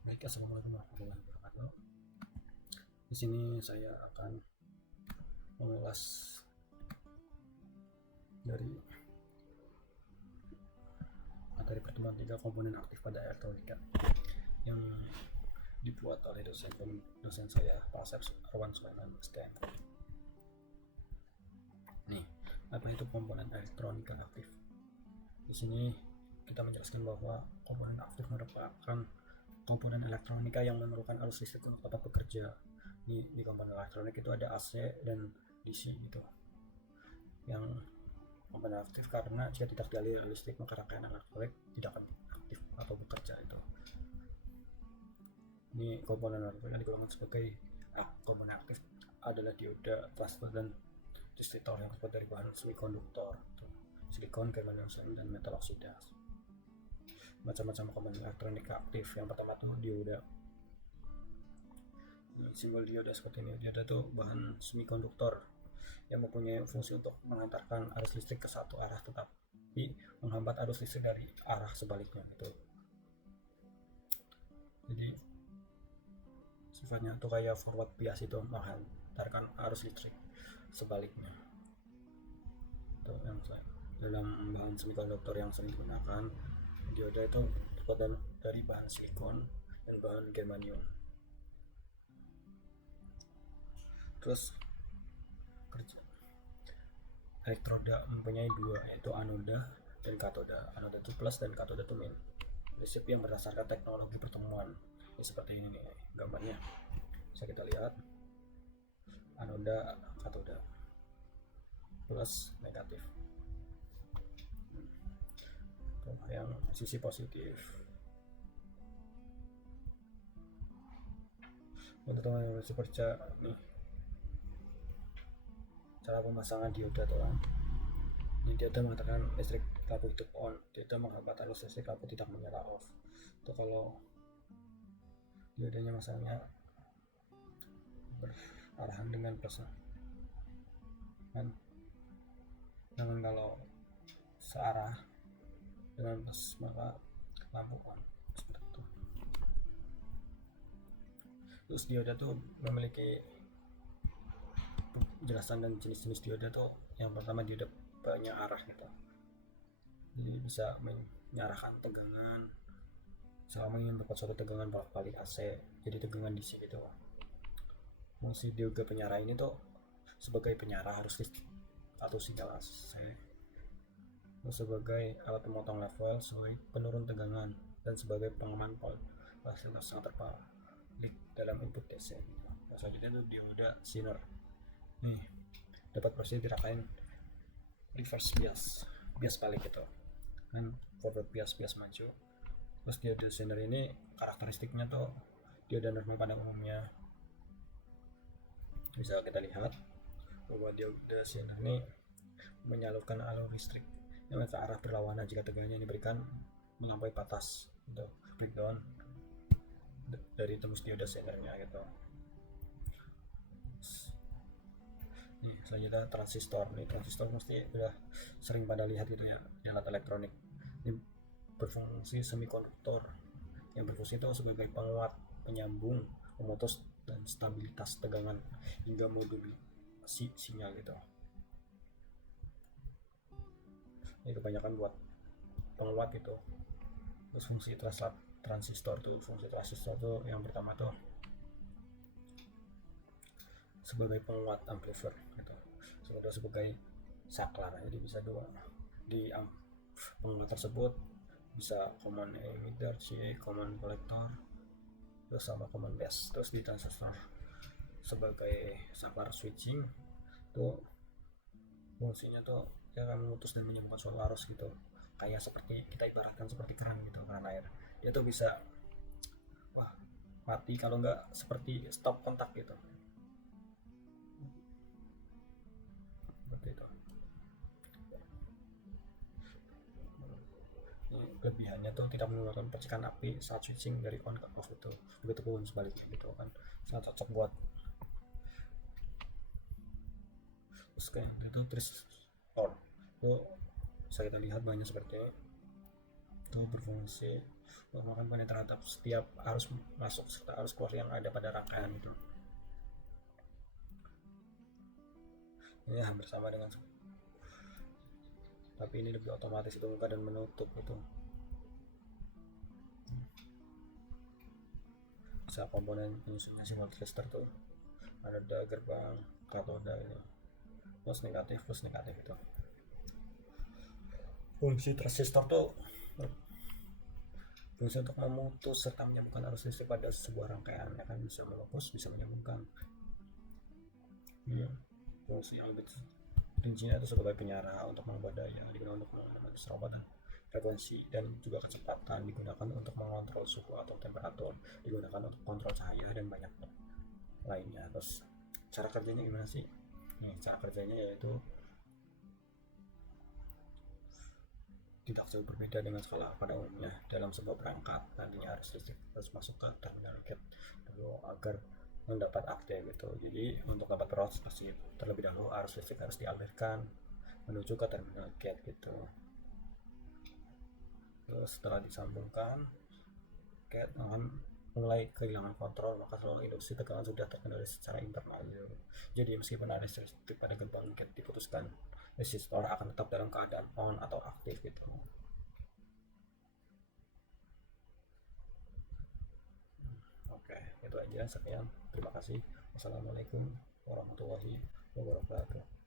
Baik, assalamualaikum warahmatullahi wabarakatuh. Di sini saya akan mengulas dari materi pertemuan 3 komponen aktif pada elektronika yang dibuat oleh dosen saya, Pak Asep Arwan Sulaiman STM. Nih, apa itu komponen elektronika aktif? Di sini kita menjelaskan bahwa komponen aktif merupakan komponen elektronika yang memerlukan arus listrik untuk dapat bekerja. Di komponen elektronik itu ada AC dan DC gitu. Yang komponen aktif karena jika tidak dialiri listrik maka rangkaian elektronik tidak akan aktif atau bekerja itu. Ini komponen elektronik yang digolongkan sebagai komponen aktif adalah dioda, transistor, dan resistor yang terbuat dari bahan semikonduktor, silikon, germanium sand, dan metal oksida. Macam-macam komponen elektronik aktif. Yang pertama tuh dioda. Simbol dioda seperti ini. Dioda itu bahan semikonduktor yang mempunyai fungsi untuk mengantarkan arus listrik ke satu arah tetapi menghambat arus listrik dari arah sebaliknya gitu. Jadi sifatnya itu kayak forward bias, itu menghantarkan arus listrik sebaliknya. Itu yang dalam bahan semikonduktor yang sering digunakan, dioda itu terbuat dari bahan silikon dan bahan germanium. Terus kerja elektroda mempunyai dua, yaitu anoda dan katoda. Anoda itu plus dan katoda itu min. Prinsip yang berdasarkan teknologi pertemuan. Ini seperti ini nih gambarnya. Bisa kita lihat anoda, katoda, plus, negatif. Yang sisi positif. Untuk teman yang masih percaya nih cara pemasangan dioda tuh kan. Ini dioda mengatakan listrik lampu itu on, dioda menghambat arus listrik lampu tidak menyala off. Itu kalau diodanya masangnya berarahan dengan plus kan. Namun kalau searah dengan plus maka lampu on seperti itu. Terus dioda tuh memiliki penjelasan dan jenis-jenis dioda tuh. Yang pertama dioda banyak arah gitu, jadi bisa menyarahkan tegangan selama ingin dapat suatu tegangan bolak-balik AC jadi tegangan DC gitu. Fungsi dioda penyarah ini tuh sebagai penyarah arus listrik atau sinyal AC, sebagai alat pemotong level, sebagai penurun tegangan, dan sebagai pengaman fasilitas yang terbalik dalam input DC. Nah, selanjutnya itu dioda Zener. Nih dapat proses dirakain reverse bias balik gitu kan, forward bias maju. Terus dioda Zener ini karakteristiknya tuh dioda normal pada umumnya. Bisa kita lihat bahwa dioda Zener ini menyalurkan alur listrik yang ke arah berlawanan jika tegangannya diberikan melampaui batas gitu, breakdown dari tembus dioda Zenernya gitu. Nih selanjutnya transistor. Nih transistor mesti udah sering pada lihat gitu ya, alat elektronik. Ini berfungsi semikonduktor yang berfungsi itu sebagai penguat, penyambung, pemutus, dan stabilitas tegangan hingga modulasi sinyal gitu. Ini kebanyakan buat penguat gitu. Terus fungsi transistor tuh, yang pertama tuh sebagai penguat amplifier gitu, kedua sebagai saklar. Jadi bisa dua di penguat tersebut, bisa common emitter, common collector, terus sama common base. Terus di transistor sebagai saklar switching tuh fungsinya tuh dia akan memutus dan menyambungkan suatu arus gitu, kayak seperti kita ibaratkan seperti keran gitu, keran air. Dia tuh bisa mati kalau nggak seperti stop kontak gitu. Seperti itu. Kelebihannya tuh tidak menimbulkan percikan api saat switching dari on ke off itu, begitu pun sebaliknya gitu kan, sangat cocok buat terus kayak itu. Transistor itu bisa kita lihat banyak seperti itu berfungsi untuk melakukan penelitian terhadap setiap arus masuk serta arus keluar yang ada pada rangkaian itu. Ini hampir sama dengan, tapi ini lebih otomatis itu buka dan menutup itu. Bisa komponen penyusunnya si transistor tuh ada gerbang katoda ini plus negatif itu. Fungsi transistor tuh fungsi untuk memutus serta menyambungkan arus listrik pada sebuah rangkaian, ya kan, bisa memupus bisa menyambungkan. Fungsi yang lebih rincinya itu sebagai penyara untuk mengubah daya, digunakan untuk mengatur serobot frekuensi, dan juga kecepatan, digunakan untuk mengontrol suhu atau temperatur, digunakan untuk kontrol cahaya dan banyak lainnya. Terus cara kerjanya gimana sih? Cara kerjanya yaitu tidak jauh berbeda dengan skala pada umumnya. Dalam sebuah perangkat nantinya arus listrik harus masuk ke terminal gate dulu agar mendapat aktif gitu. Jadi untuk dapat proses terlebih dahulu arus listrik harus dialirkan menuju ke terminal gate gitu. Terus setelah disambungkan, gate akan mulai kehilangan kontrol, maka seluruh induksi tegangan sudah terkendali secara internal gitu. Jadi meskipun ada listrik pada gerbang gate diputuskan, resistor akan tetap dalam keadaan on atau aktif gitu. Oke, itu aja, sekian, terima kasih. Wassalamualaikum warahmatullahi wabarakatuh.